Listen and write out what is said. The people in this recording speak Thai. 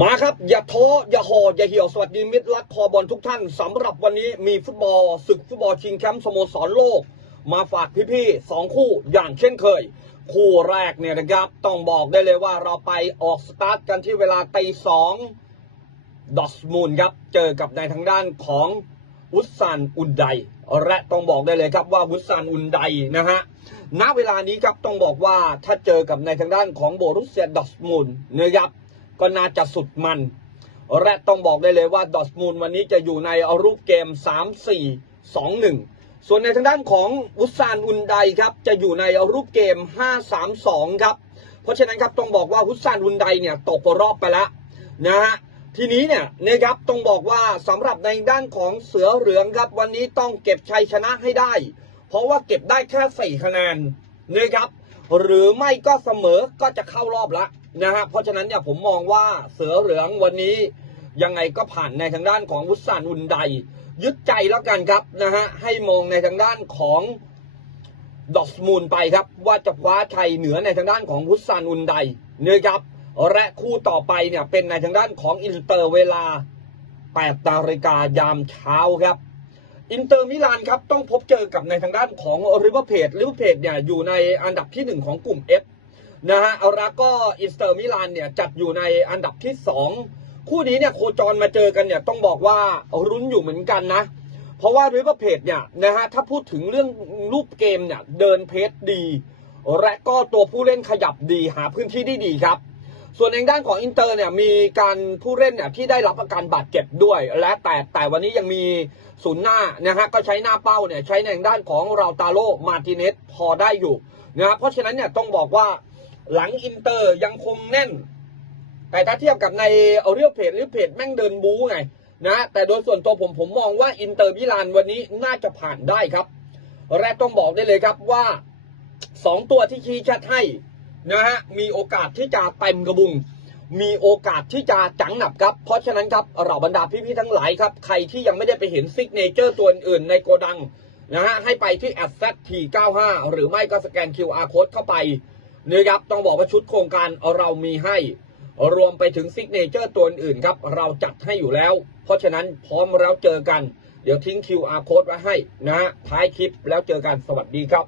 มาครับอย่าท้ออย่าห่ออย่าเหี่ยวสวัสดีมิตรรักคอบอลทุกท่านสำหรับวันนี้มีฟุตบอลศึกฟุตบอลชิงแชมป์สโมสรโลก มาฝากพี่ๆสองคู่อย่างเช่นเคย คู่แรกเนี่ยนะครับ ต้องบอกได้เลยว่าเราไปออกสตาร์ทกันที่เวลาตีสองดอสมูนครับ เจอกับในทางด้านของวุฒซานอุนไดและต้องบอกได้เลยครับว่าวุฒซานอุนไดนะฮะณเวลานี้ครับต้องบอกว่าถ้าเจอกับในทางด้านของโบรุสเซียดอสมูนนะครับ ก็น่าจะสุดมัน และต้องบอกได้เลยว่าดอสมูลวันนี้จะอยู่ในรูปเกม 3 4 2 1 ส่วนในทางด้านของอุสซานอุนไดครับจะอยู่ในรูปเกม 5 3 2 ครับ เพราะฉะนั้นครับต้องบอกว่าอุสซานอุนไดเนี่ยตกรอบไปแล้วนะฮะทีนี้เนี่ยนะครับต้องบอกว่าสำหรับในด้านของเสือเหลืองครับวันนี้ต้องเก็บชัยชนะให้ได้ เพราะว่าเก็บได้แค่4คะแนนนะครับหรือไม่ก็เสมอก็จะเข้ารอบละ นะฮะเพราะฉะนั้นเนี่ยผมมองว่าเสือเหลืองวันนี้ยังไงก็ผ่านในทางด้านของวุฒสานอุนไดยึดใจแล้วกันครับนะฮะให้มองในทางด้านของดอสมูลไปครับว่าจะคว้าชัยเหนือในทางด้านของวุฒสานอุนไดเนะครับและคู่ต่อไปเนี่ยเป็นในทางด้านของอินเตอร์เวลา8นาฬิกายามเช้าครับ อินเตอร์มิลานครับต้องพบเจอกับในทางด้านของริเวอร์เพจริเวอร์เพจเนี่ยอยู่ในอันดับที่ 1 ของกลุ่ม F นะฮะเอาละก็อินเตอร์มิลานเนี่ยจัดอยู่ในอันดับที่ 2 คู่นี้เนี่ยโคจรมาเจอกันเนี่ยต้องบอกว่ารุ้นอยู่เหมือนกันนะ เพราะว่าริเวอร์เพจเนี่ยนะฮะถ้าพูดถึงเรื่องรูปเกมเนี่ยเดินเพจดี และก็ตัวผู้เล่นขยับดีหาพื้นที่ได้ดีครับ ส่วนในด้านของอินเตอร์เนี่ยมีการผู้เล่นเนี่ยที่ได้รับอาการบาดเจ็บด้วย และแต่แต่วันนี้ยังมีศูนย์หน้านะฮะก็ใช้หน้าเป้าเนี่ยใช้ในด้านของราตาโลมาติเนสพอได้อยู่นะครับเพราะฉะนั้นเนี่ยต้องบอกว่า หลังอินเตอร์ยังคงแน่น แต่ถ้าเทียบกับในเรียลเพจเรียลเพจแม่งเดินบู๊ไงนะแต่โดยส่วนตัวผมผมมองว่าอินเตอร์มิลานวันนี้น่าจะผ่านได้ครับและต้องบอกได้เลยครับว่าสองตัวที่ชี้ชัดให้นะฮะมีโอกาสที่จะเต็มกระบุง มีโอกาสที่จะจังหนับครับ เพราะฉะนั้นครับเราบรรดาพี่ๆทั้งหลายครับ ใครที่ยังไม่ได้ไปเห็นซิกเนเจอร์ตัวอื่นในโกดังนะฮะให้ไปที่ a d s e t T95 หรือไม่ก็สแกน QR code เข้าไป นะครับต้องบอกว่าชุดโครงการเรามีให้ รวมไปถึงซิกเนเจอร์ตัวอื่นครับ เราจัดให้อยู่แล้ว เพราะฉะนั้นพร้อมแล้วเจอกัน เดี๋ยวทิ้ง QR code ไว้ให้นะฮะท้ายคลิปแล้วเจอกันสวัสดีครับ